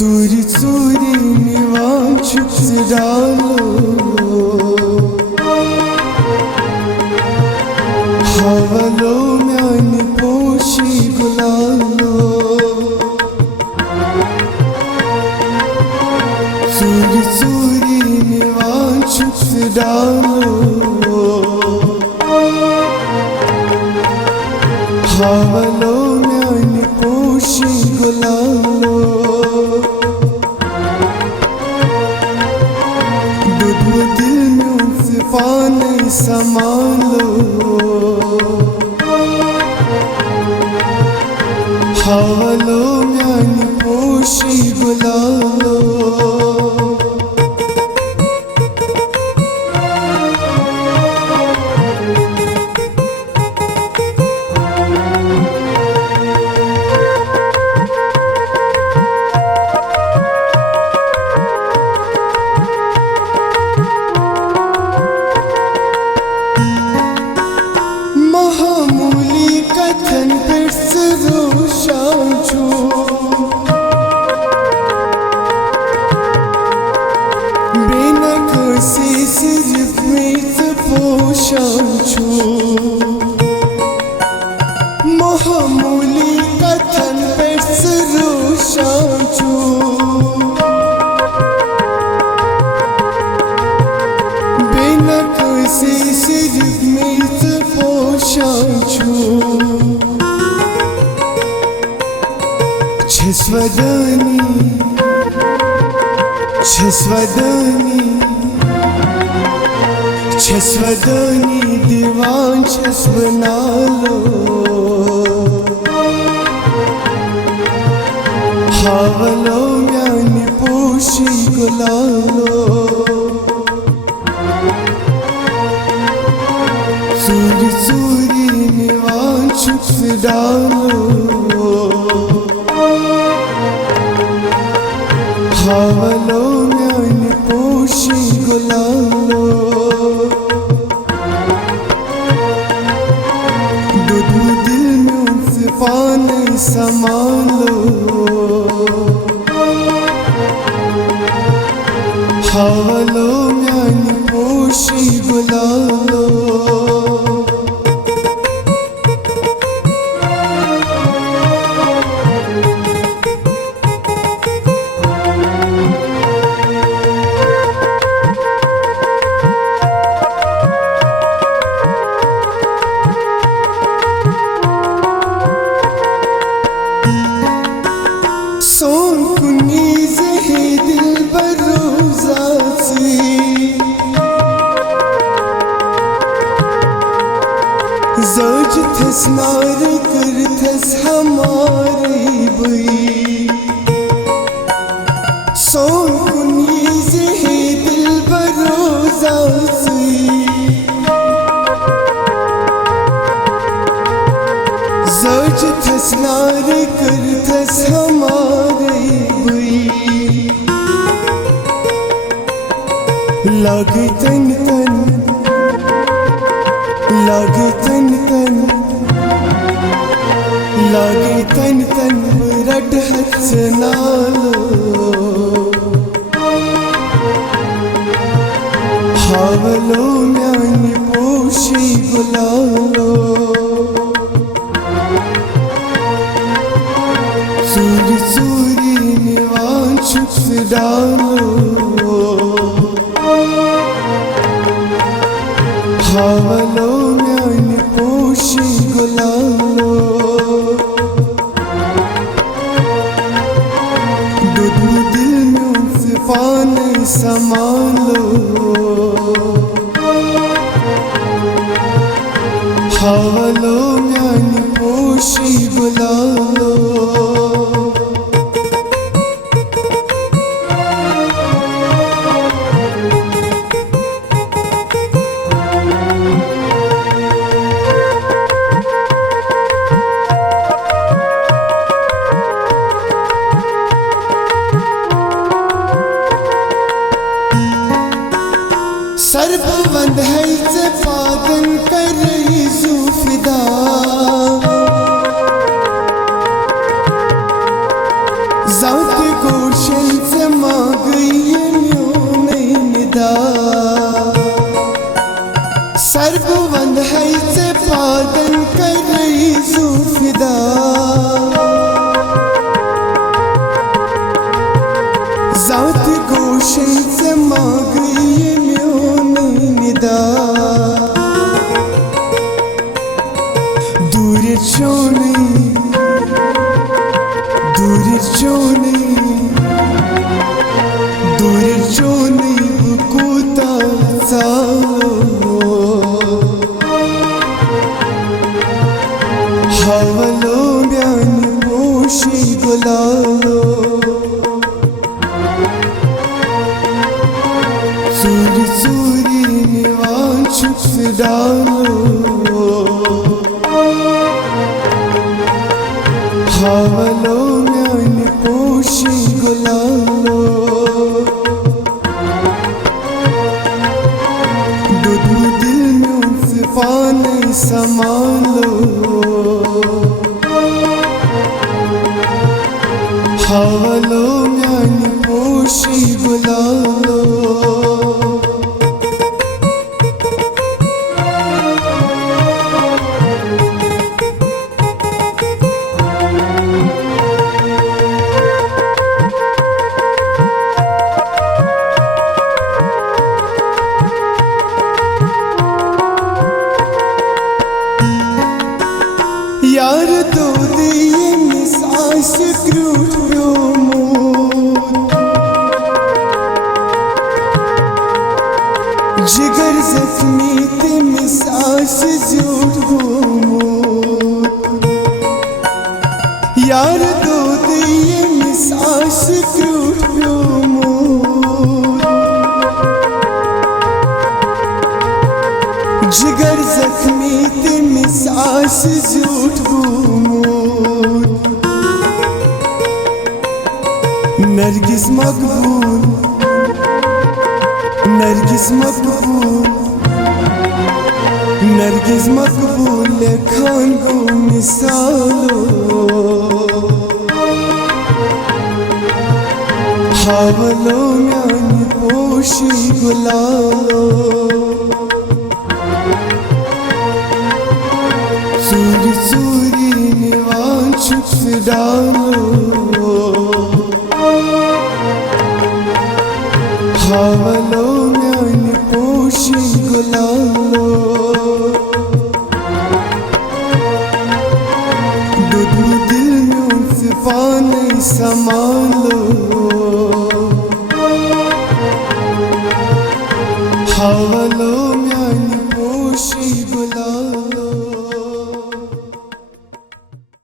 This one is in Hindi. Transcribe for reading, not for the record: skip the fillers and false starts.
सूरी सूरी निवांचुक से डालो, हवलो म्यानी पोशी गुलालो। सूरी सूरी निवांचुक से डालो, हवलो म्यानी पोशी गुलालो। दिल में उनसे पानी संभालो, हवलो म्यानी पोशी गुलालो। महामूली कथन पर सरोशां छो, बेनकासी सिर्फ में पोशां छो। महामूली कथन पर सरोशां छो, बेनकासी सिर्फ में छस्वदनी छस्वदनी छस्वदनी दीवान छस्वनालो, हवलो म्यानी पोशी गुलालो। सूरी सूरी निवांचुक से डालो, हवलो म्यानी पोशी गुलालो। दूध दिल में उनसे पानी संभालो, हवलो म्यानी पोशी गुलालो। सोन कुनीज़ है दिल बरोज़ा से, ज़ोज थस नार कर थस हमारे बई। सोन कुनीज़ है दिल बरोज़ा से, ज़ोज थस नार कर थस हमारे बई। लागे तन तन लागे तन तन लागे तन तन रट हथ नालो, हवलो म्यानी पोशी गुलालो। सूरी सूरी निवांचुक से डालो, हवलो म्यानी पोशी गुलालो। दूध दिल में उनसे पानी संभालो, हवलो म्यानी पोशी गुलालो। सर्पबंध है से पागल कर रही ज़ुफ़िदा, वंद है से पादन कर रही जुल्फिदा जात गोशन से मांग ये म्योनी निदा दूर चोनी बुकुता सालो हवलो ब्यान बोशी गुलालो सूरी सूरी निवान छुप डालो हवलो ब्यान बोशी गुलालो दुदू दिल में उनसे पाने संभालो हवलो म्यानी पोशी गुलालो यार दो दिए मिसास क्रूट जिगर जख्मी ते मिसास जोड़ यार दो दिए मिसास क्रूट जिगर जख्मी ते मिसास झूठ नरगिस मकबूल खान गो मिसालो हवलो म्यानी पोशी गुलालो सूरी सूरी निवान छुप डालो हवलो म्यानी पोशी गुलालो दुदू दिल में उनसे पाने संभालो हवा